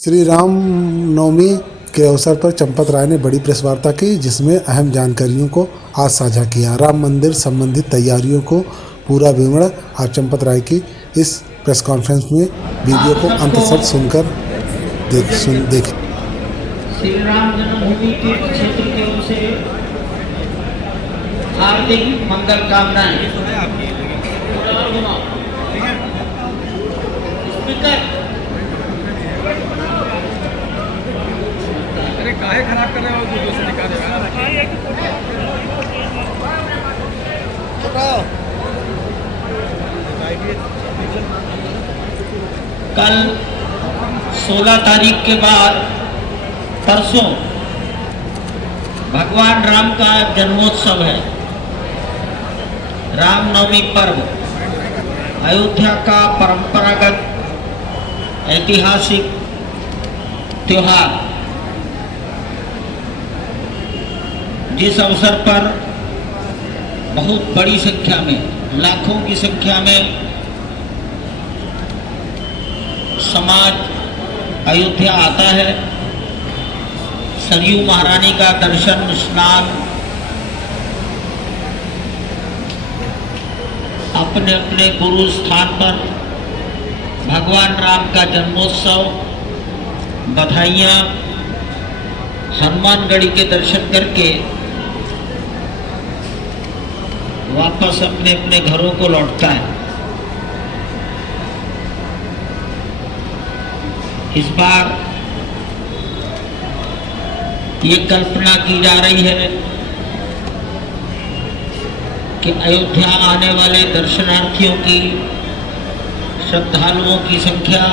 श्री राम नवमी के अवसर पर चंपत राय ने बड़ी प्रेस वार्ता की, जिसमें अहम जानकारियों को आज साझा किया। राम मंदिर संबंधित तैयारियों को पूरा विवरण आज चंपत राय की इस प्रेस कॉन्फ्रेंस में वीडियो को अंत तक सुनकर देखें। श्री राम जन्मभूमि के क्षेत्र की ओर से हार्दिक मंगल कामनाएं। स्पीकर काहे खराब कर रहे हो? जो से निकाल कल 16 तारीख के बाद परसों भगवान राम का जन्मोत्सव है। रामनवमी पर्व अयोध्या का परंपरागत ऐतिहासिक त्योहार, जिस अवसर पर बहुत बड़ी संख्या में, लाखों की संख्या में समाज अयोध्या आता है। सरयू महारानी का दर्शन, स्नान, अपने अपने गुरु स्थान पर भगवान राम का जन्मोत्सव, बधाइयाँ, हनुमानगढ़ी के दर्शन करके वापस अपने अपने घरों को लौटता है। इस बार ये कल्पना की जा रही है कि अयोध्या आने वाले दर्शनार्थियों की, श्रद्धालुओं की संख्या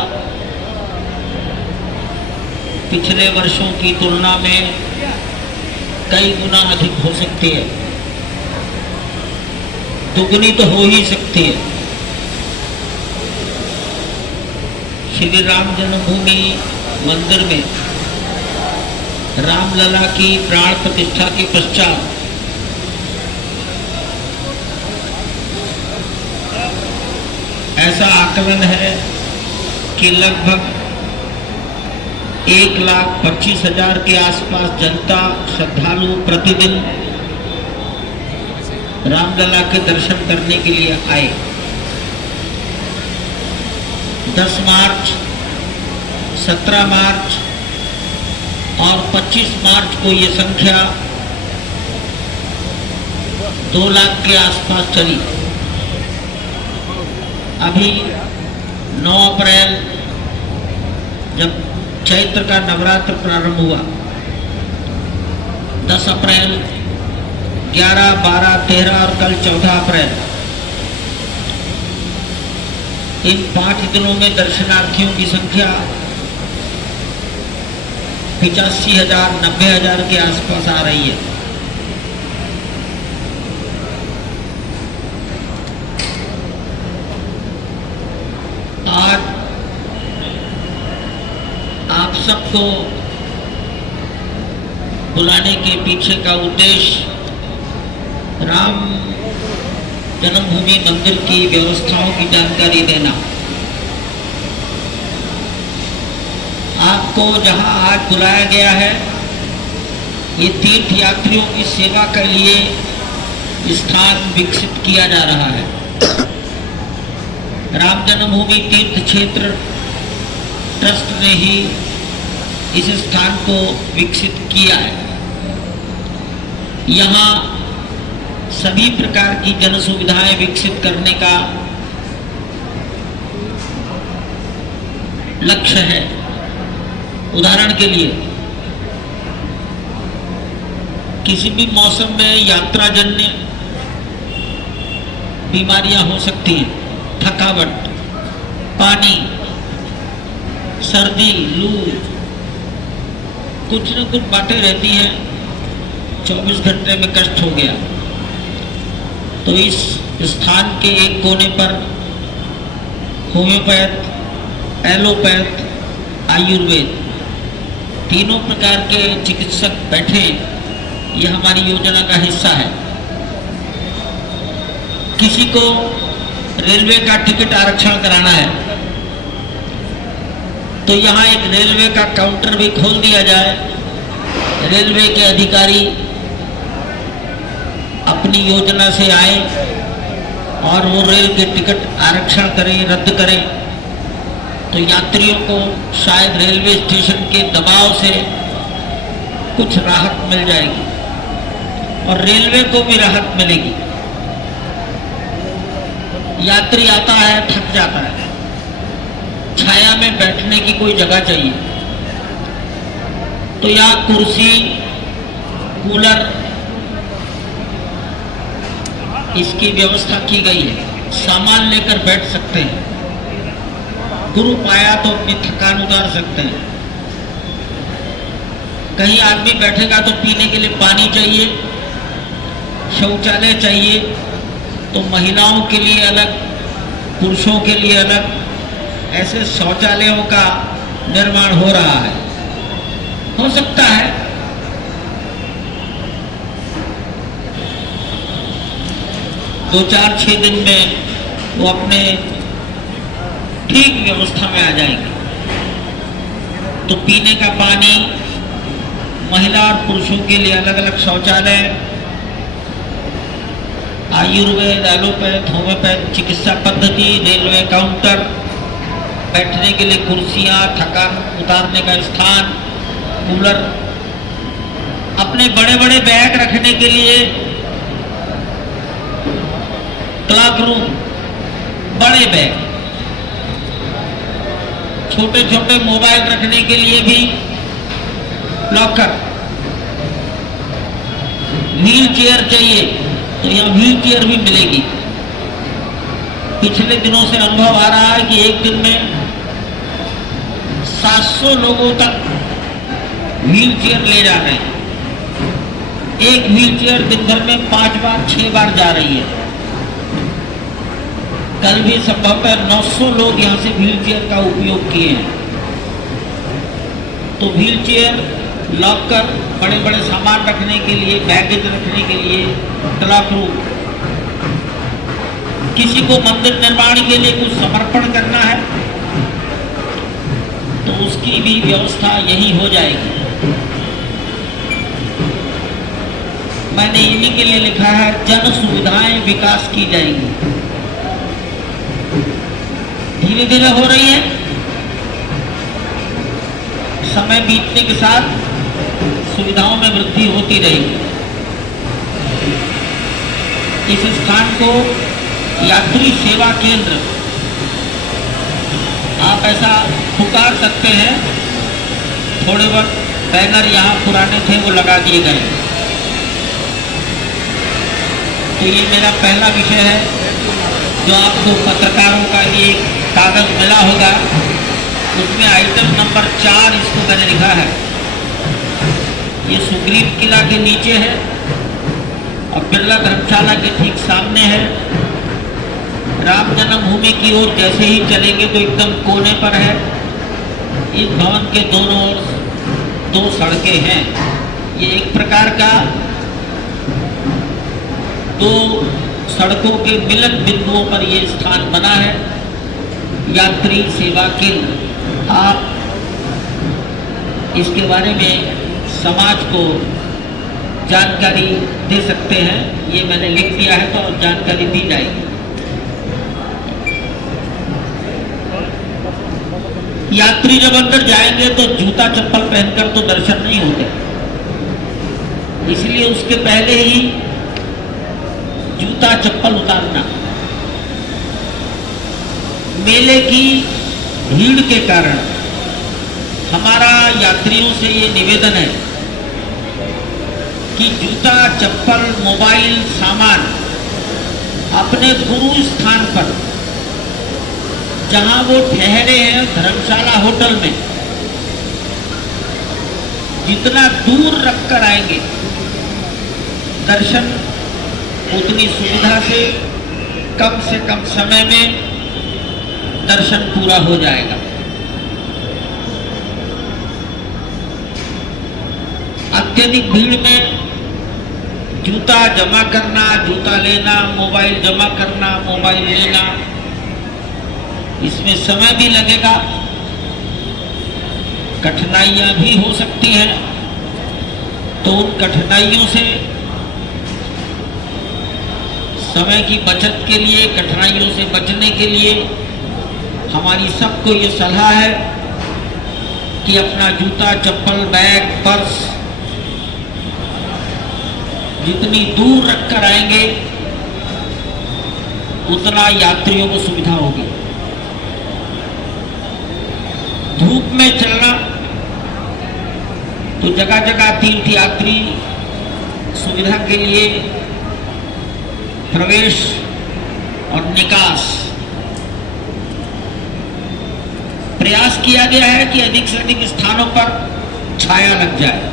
पिछले वर्षों की तुलना में कई गुना अधिक हो सकती है, दुगनी तो हो ही सकती है। श्री राम जन्मभूमि मंदिर में रामलला की प्राण प्रतिष्ठा के पश्चात ऐसा आकलन है कि लगभग 1,25,000 के आसपास जनता, श्रद्धालु प्रतिदिन रामलला के दर्शन करने के लिए आए। 10 मार्च, 17 मार्च और 25 मार्च को ये संख्या 2 लाख के आसपास चली। अभी 9 अप्रैल जब चैत्र का नवरात्र प्रारंभ हुआ, 10 अप्रैल, 11, 12, 13 और कल 14 अप्रैल, इन 5 दिनों में दर्शनार्थियों की संख्या 85,000, 90,000 के आसपास आ रही है। आज आप सबको बुलाने के पीछे का उद्देश्य राम जन्मभूमि मंदिर की व्यवस्थाओं की जानकारी देना। आपको जहां आज बुलाया गया है, ये तीर्थ यात्रियों की सेवा के लिए स्थान विकसित किया जा रहा है। राम जन्मभूमि तीर्थ क्षेत्र ट्रस्ट ने ही इस स्थान को विकसित किया है। यहाँ सभी प्रकार की जन सुविधाएं विकसित करने का लक्ष्य है। उदाहरण के लिए, किसी भी मौसम में यात्राजन्य बीमारियां हो सकती हैं, थकावट, पानी, सर्दी, लू, कुछ न कुछ बातें रहती हैं। 24 घंटे में कष्ट हो गया तो इस स्थान के एक कोने पर होम्योपैथ, एलोपैथ, आयुर्वेद, तीनों प्रकार के चिकित्सक बैठे। यह हमारी योजना का हिस्सा है। किसी को रेलवे का टिकट आरक्षण कराना है तो यहाँ एक रेलवे का काउंटर भी खोल दिया जाए, रेलवे के अधिकारी अपनी योजना से आए और वो रेल के टिकट आरक्षण करें, रद्द करें, तो यात्रियों को शायद रेलवे स्टेशन के दबाव से कुछ राहत मिल जाएगी और रेलवे को भी राहत मिलेगी। यात्री आता है, थक जाता है, छाया में बैठने की कोई जगह चाहिए, तो यहाँ कुर्सी, कूलर, इसकी व्यवस्था की गई है। सामान लेकर बैठ सकते हैं, ग्रुप आया तो अपनी थकान उतार सकते हैं। कहीं आदमी बैठेगा तो पीने के लिए पानी चाहिए, शौचालय चाहिए, तो महिलाओं के लिए अलग, पुरुषों के लिए अलग, ऐसे शौचालयों का निर्माण हो रहा है। हो सकता है 2-4-6 दिन में वो अपने ठीक व्यवस्था में आ जाएंगे। तो पीने का पानी, महिला और पुरुषों के लिए अलग अलग शौचालय, आयुर्वेद, एलोपैथ, होम्योपैथ चिकित्सा पद्धति, रेलवे काउंटर, बैठने के लिए कुर्सियां, थकान उतारने का स्थान, कूलर, अपने बड़े बड़े बैग रखने के लिए क्लॉक रूम, बड़े बैग, छोटे छोटे मोबाइल रखने के लिए भी लॉकर, व्हील चेयर चाहिए तो यहाँ व्हील चेयर भी मिलेगी। पिछले दिनों से अनुभव आ रहा है कि एक दिन में 700 लोगों तक व्हील चेयर ले जा रहे हैं। एक व्हील चेयर दिन भर में 5 बार 6 बार जा रही है। कल भी संभवतः 900 लोग यहाँ से व्हील चेयर का उपयोग किए हैं। तो व्हील चेयर, लॉकर, बड़े बड़े सामान रखने के लिए, बैगेज रखने के लिए क्लॉक रूम, किसी को मंदिर निर्माण के लिए कुछ समर्पण करना है तो उसकी भी व्यवस्था यही हो जाएगी। मैंने इन्हीं के लिए लिखा है, जन सुविधाएं विकास की जाएंगी। धीरे धीरे हो रही है, समय बीतने के साथ सुविधाओं में वृद्धि होती रहेगी। इस स्थान को यात्री सेवा केंद्र आप ऐसा पुकार सकते हैं। थोड़े वक्त बैनर यहाँ पुराने थे वो लगा दिए गए। तो ये मेरा पहला विषय है जो आपको पत्रकारों का ये कागज मिला होगा, उसमें आइटम नंबर 4 इसको मैंने लिखा है। ये सुग्रीव किला के नीचे है और बिरला धर्मशाला के ठीक सामने है। राम जन्मभूमि की ओर जैसे ही चलेंगे तो एकदम कोने पर है। इस भवन के दोनों ओर 2 सड़कें हैं। ये एक प्रकार का 2 सड़कों के मिलन बिंदुओं पर ये स्थान बना है, यात्री सेवा केंद्र। आप इसके बारे में समाज को जानकारी दे सकते हैं। ये मैंने लिख दिया है तो जानकारी दी जाएगी। यात्री जब अंदर जाएंगे तो जूता चप्पल पहनकर तो दर्शन नहीं होते, इसलिए उसके पहले ही जूता चप्पल उतारना। मेले की भीड़ के कारण हमारा यात्रियों से ये निवेदन है कि जूता चप्पल, मोबाइल, सामान अपने गुरु स्थान पर जहां वो ठहरे हैं, धर्मशाला होटल में, जितना दूर रखकर आएंगे दर्शन उतनी सुविधा से कम समय में दर्शन पूरा हो जाएगा। अत्यधिक भीड़ में जूता जमा करना, जूता लेना, मोबाइल जमा करना, मोबाइल लेना, इसमें समय भी लगेगा, कठिनाइयां भी हो सकती हैं, तो उन कठिनाइयों से समय की बचत के लिए, कठिनाइयों से बचने के लिए हमारी सबको ये सलाह है कि अपना जूता, चप्पल, बैग, पर्स जितनी दूर रखकर आएंगे उतना यात्रियों को सुविधा होगी। धूप में चलना तो जगह जगह तीर्थ यात्री सुविधा के लिए प्रवेश और निकास प्रयास किया गया है कि अधिक से अधिक स्थानों पर छाया लग जाए।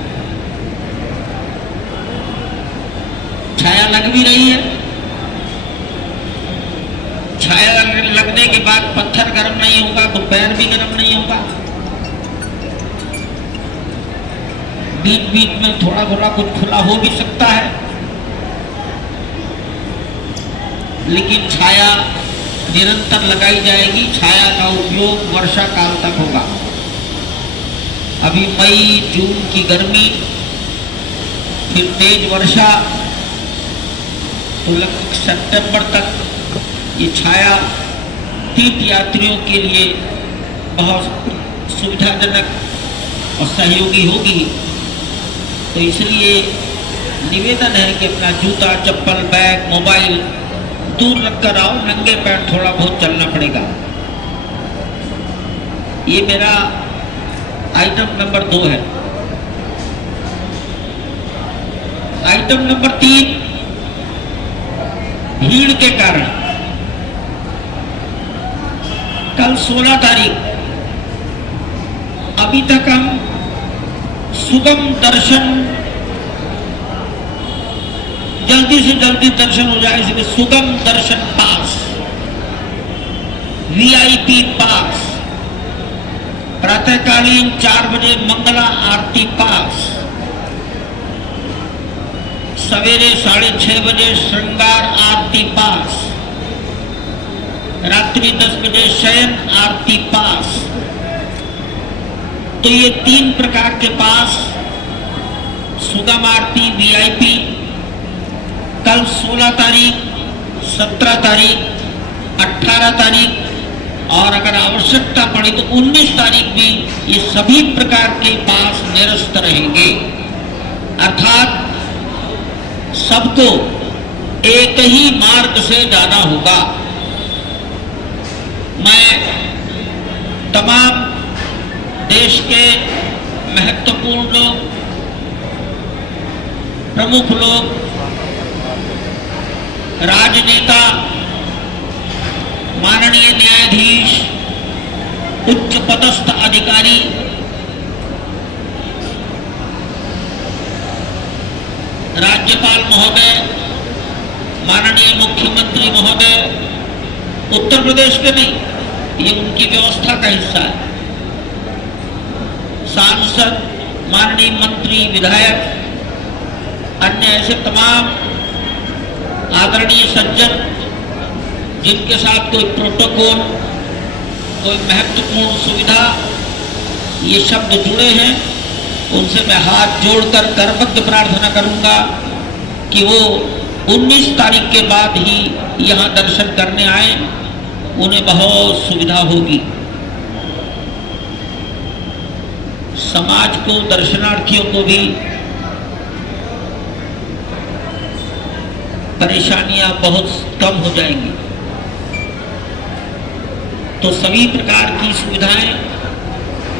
छाया लग भी रही है। छाया लगने के बाद पत्थर गर्म नहीं होगा तो पैर भी गर्म नहीं होगा। बीच बीच में थोड़ा थोड़ा कुछ खुला हो भी सकता है, लेकिन छाया निरंतर लगाई जाएगी। छाया का उपयोग वर्षा काल तक होगा। अभी मई जून की गर्मी, फिर तेज वर्षा, तो लगभग सितंबर तक ये छाया तीर्थ यात्रियों के लिए बहुत सुविधाजनक और सहयोगी होगी। तो इसलिए निवेदन है कि अपना जूता, चप्पल, बैग, मोबाइल दूर रखकर आओ। नंगे पैर थोड़ा बहुत चलना पड़ेगा। ये मेरा आइटम नंबर 2 है। आइटम नंबर 3, भीड़ के कारण कल 16 तारीख अभी तक हम सुगम दर्शन, जल्दी से जल्दी दर्शन हो जाए इसलिए सुगम दर्शन पास, वीआईपी पास, प्रातःकालीन 4 बजे मंगला आरती पास, सवेरे 6:30 बजे श्रृंगार आरती पास, रात्रि 10 बजे शयन आरती पास। तो ये 3 प्रकार के पास, सुगम आरती, वीआईपी, कल 16 तारीख, 17 तारीख, 18 तारीख और अगर आवश्यकता पड़ी तो 19 तारीख भी ये सभी प्रकार के पास निरस्त रहेंगे। अर्थात सबको एक ही मार्ग से जाना होगा। मैं तमाम देश के महत्वपूर्ण लोग, प्रमुख लोग, राजनेता, माननीय न्यायाधीश, उच्च पदस्थ अधिकारी, राज्यपाल महोदय, माननीय मुख्यमंत्री महोदय, उत्तर प्रदेश के नहीं, ये उनकी व्यवस्था का हिस्सा है, सांसद, माननीय मंत्री, विधायक, अन्य ऐसे तमाम आदरणीय सज्जन जिनके साथ कोई प्रोटोकॉल, कोई महत्वपूर्ण सुविधा, ये शब्द जुड़े हैं, उनसे मैं हाथ जोड़कर करबद्ध प्रार्थना करूंगा कि वो 19 तारीख के बाद ही यहाँ दर्शन करने आए। उन्हें बहुत सुविधा होगी। समाज को, दर्शनार्थियों को भी परेशानियां बहुत कम हो जाएंगी। तो सभी प्रकार की सुविधाएं,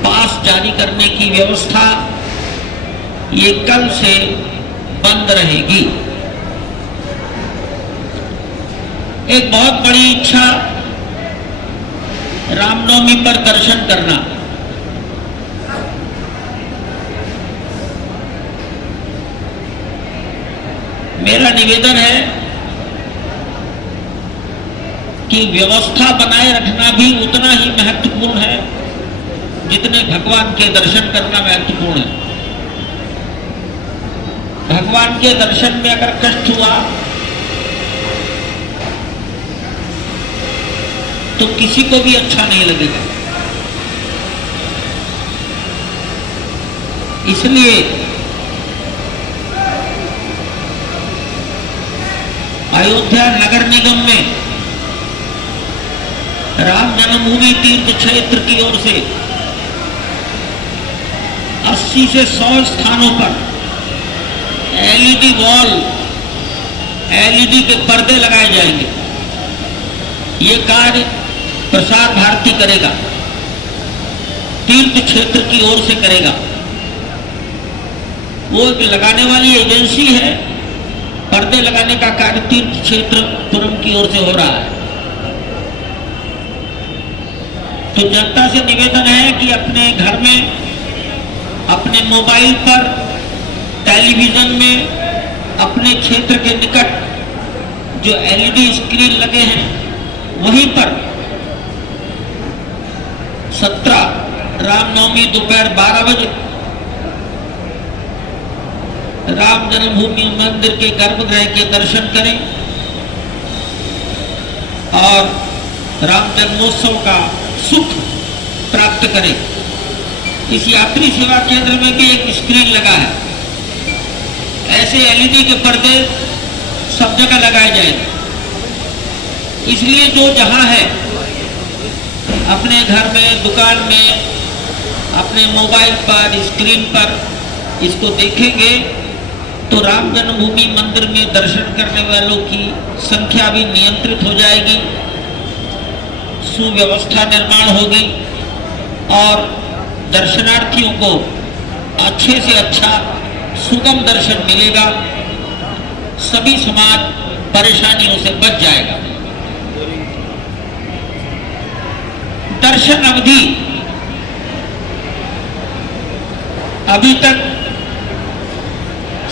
पास जारी करने की व्यवस्था ये कल से बंद रहेगी। एक बहुत बड़ी इच्छा रामनवमी पर दर्शन करना। मेरा निवेदन है कि व्यवस्था बनाए रखना भी उतना ही महत्वपूर्ण है जितने भगवान के दर्शन करना महत्वपूर्ण है। भगवान के दर्शन में अगर कष्ट हुआ तो किसी को भी अच्छा नहीं लगेगा। इसलिए अयोध्या नगर निगम में राम जन्मभूमि तीर्थ क्षेत्र की ओर से 80 से 100 स्थानों पर एलईडी वॉल, एलईडी के पर्दे लगाए जाएंगे। ये कार्य प्रसार भारती करेगा, तीर्थ क्षेत्र की ओर से करेगा। वो एक लगाने वाली एजेंसी है, पर्दे लगाने का कार्य तीर्थ क्षेत्र पुरम की ओर से हो रहा है। तो जनता से निवेदन है कि अपने घर में, अपने मोबाइल पर, टेलीविजन में, अपने क्षेत्र के निकट जो एलईडी स्क्रीन लगे हैं वहीं पर 17 रामनवमी दोपहर 12 बजे राम जन्मभूमि मंदिर के गर्भगृह के दर्शन करें और राम जन्मोत्सव का सुख प्राप्त करें। इस यात्री सेवा केंद्र में भी एक स्क्रीन लगा है। ऐसे एलईडी के पर्दे सब जगह लगाए जाएंगे। इसलिए जो जहां है, अपने घर में, दुकान में, अपने मोबाइल पर, स्क्रीन पर इसको देखेंगे तो राम जन्मभूमि मंदिर में दर्शन करने वालों की संख्या भी नियंत्रित हो जाएगी, सुव्यवस्था निर्माण होगी और दर्शनार्थियों को अच्छे से अच्छा सुगम दर्शन मिलेगा। सभी समाज परेशानियों से बच जाएगा। दर्शन अवधि अभी तक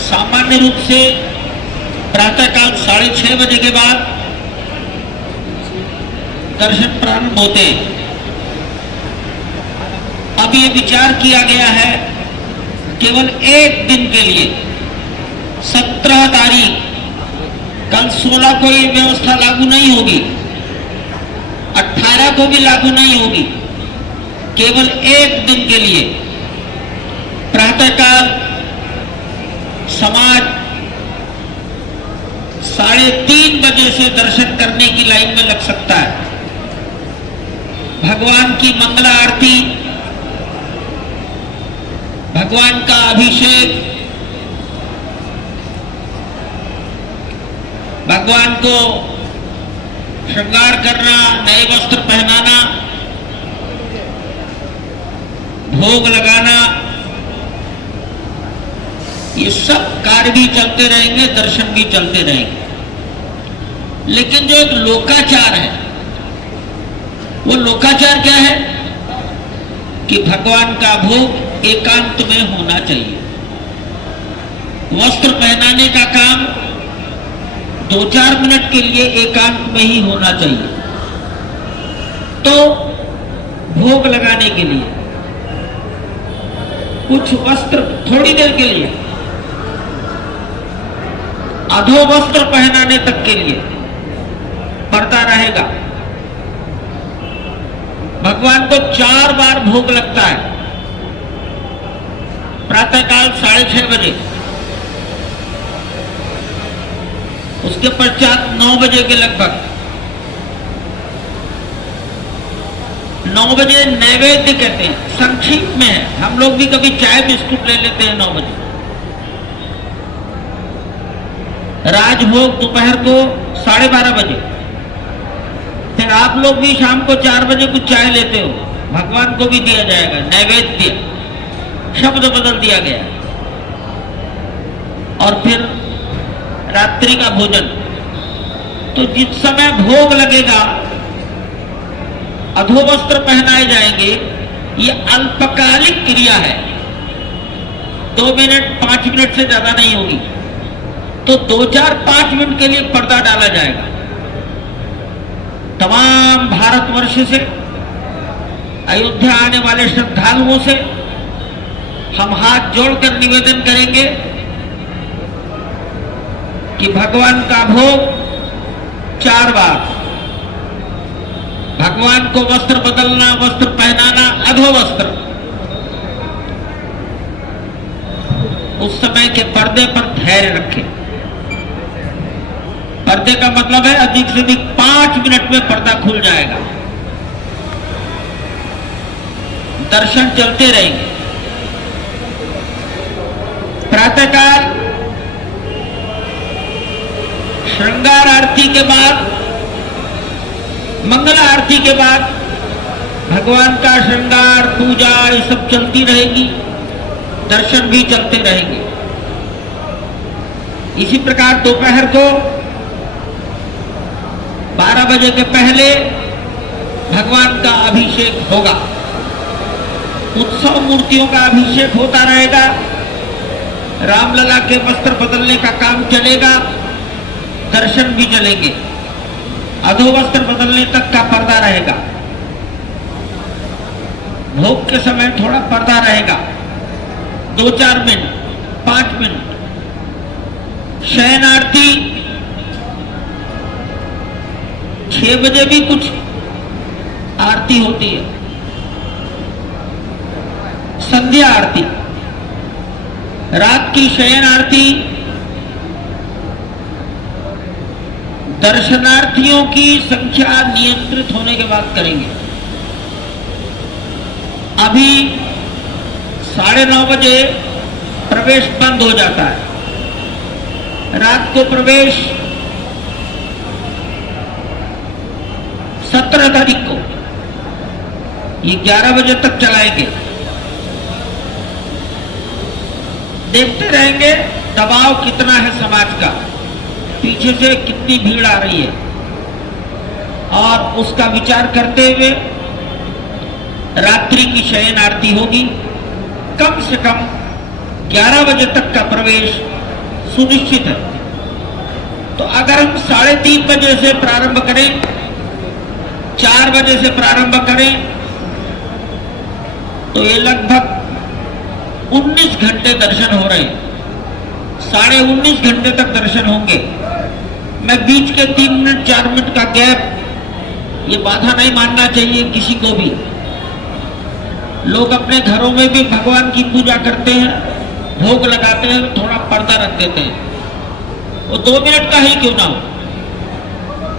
सामान्य रूप से प्रातःकाल 6:30 बजे के बाद दर्शन प्रारंभ होते हैं। अब ये विचार किया गया है केवल एक दिन के लिए, 17 तारीख, कल 16 को ये व्यवस्था लागू नहीं होगी, 18 को भी लागू नहीं होगी। केवल एक दिन के लिए प्रातःकाल समाज 3:30 बजे से दर्शन करने की लाइन में लग सकता है। भगवान की मंगला आरती, भगवान का अभिषेक, भगवान को श्रृंगार करना, नए वस्त्र पहनाना, भोग लगाना, ये सब कार्य भी चलते रहेंगे, दर्शन भी चलते रहेंगे। लेकिन जो एक लोकाचार है, वो लोकाचार क्या है कि भगवान का भोग एकांत में होना चाहिए। वस्त्र पहनाने का काम 2-4 मिनट के लिए एकांत में ही होना चाहिए। तो भोग लगाने के लिए कुछ वस्त्र थोड़ी देर के लिए, अधो वस्त्र पहनाने तक के लिए पर्दा रहेगा। भगवान को 4 बार भोग लगता है। प्रातःकाल 6:30 बजे, उसके पश्चात 9 बजे के लगभग, 9 बजे नैवेद्य कहते हैं, संक्षिप्त में है। हम लोग भी कभी चाय बिस्कुट ले लेते हैं 9 बजे। राजभोग दोपहर को 12:30 बजे। फिर आप लोग भी शाम को 4 बजे कुछ चाय लेते हो, भगवान को भी दिया जाएगा नैवेद्य। शब्द बदल दिया गया। और फिर रात्रि का भोजन। तो जिस समय भोग लगेगा, अधोवस्त्र पहनाए जाएंगे, ये अल्पकालिक क्रिया है, 2 मिनट 5 मिनट से ज्यादा नहीं होगी। तो 2-4-5 मिनट के लिए पर्दा डाला जाएगा। तमाम भारतवर्ष से अयोध्या आने वाले श्रद्धालुओं से हम हाथ जोड़कर निवेदन करेंगे कि भगवान का भोग 4 बार, भगवान को वस्त्र बदलना, वस्त्र पहनाना, अधो वस्त्र, उस समय के पर्दे पर धैर्य रखें। पर्दे का मतलब है अधिक से अधिक 5 मिनट में पर्दा खुल जाएगा, दर्शन चलते रहेंगे। प्रातःकाल श्रृंगार आरती के बाद, मंगला आरती के बाद भगवान का श्रृंगार पूजा ये सब चलती रहेगी, दर्शन भी चलते रहेंगे। इसी प्रकार दोपहर को 12 बजे के पहले भगवान का अभिषेक होगा। उत्सव मूर्तियों का अभिषेक होता रहेगा, रामलला के वस्त्र बदलने का काम चलेगा, दर्शन भी चलेंगे, अधोवस्त्र बदलने तक का पर्दा रहेगा। भोग के समय थोड़ा पर्दा रहेगा, 2-4 मिनट, 5 मिनट। शयन आरती 6 बजे भी कुछ आरती होती है। संध्या आरती, रात की शयन आरती दर्शनार्थियों की संख्या नियंत्रित होने के बाद करेंगे। अभी 9:30 बजे प्रवेश बंद हो जाता है। रात को प्रवेश 17 तारीख को ये 11 बजे तक चलाएंगे। देखते रहेंगे दबाव कितना है समाज का, पीछे से कितनी भीड़ आ रही है, और उसका विचार करते हुए रात्रि की शयन आरती होगी। कम से कम 11 बजे तक का प्रवेश सुनिश्चित है। तो अगर हम 3:30 बजे से प्रारंभ करें, 4 बजे से प्रारंभ करें, तो ये लगभग 19 घंटे दर्शन हो रहे हैं। 19.5 घंटे तक दर्शन होंगे। मैं बीच के 3 मिनट 4 मिनट का गैप ये बाधा नहीं मानना चाहिए किसी को भी। लोग अपने घरों में भी भगवान की पूजा करते हैं, भोग लगाते हैं, तो थोड़ा पर्दा रख देते हैं। वो 2 मिनट का ही क्यों ना हो,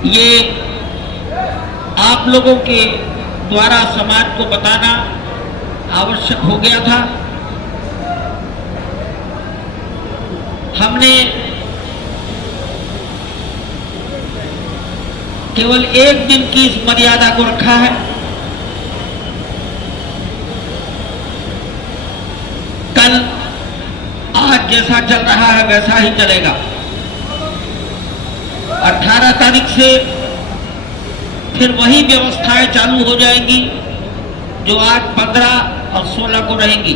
ये आप लोगों के द्वारा समाज को बताना आवश्यक हो गया था। हमने केवल 1 दिन की इस मर्यादा को रखा है। कल आज जैसा चल रहा है वैसा ही चलेगा। 18 तारीख से फिर वही व्यवस्थाएं चालू हो जाएंगी जो आज 15 और 16 को रहेंगी।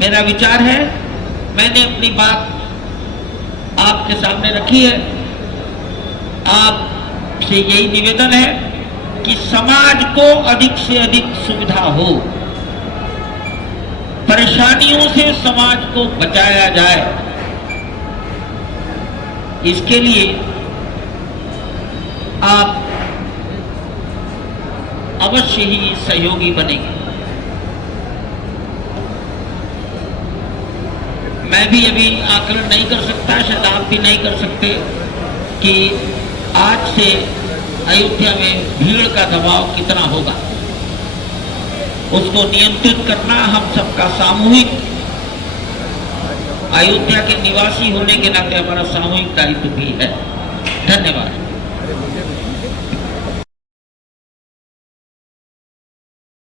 मेरा विचार है, मैंने अपनी बात आपके सामने रखी है। आपसे यही निवेदन है कि समाज को अधिक से अधिक सुविधा हो, परेशानियों से समाज को बचाया जाए। इसके लिए आप अवश्य ही सहयोगी बनेंगे। मैं भी अभी आकलन नहीं कर सकता, शायद आप भी नहीं कर सकते, कि आज से अयोध्या में भीड़ का दबाव कितना होगा। उसको नियंत्रित करना हम सबका सामूहिक, अयोध्या के निवासी होने के नाते हमारा सामूहिक दायित्व भी है। धन्यवाद।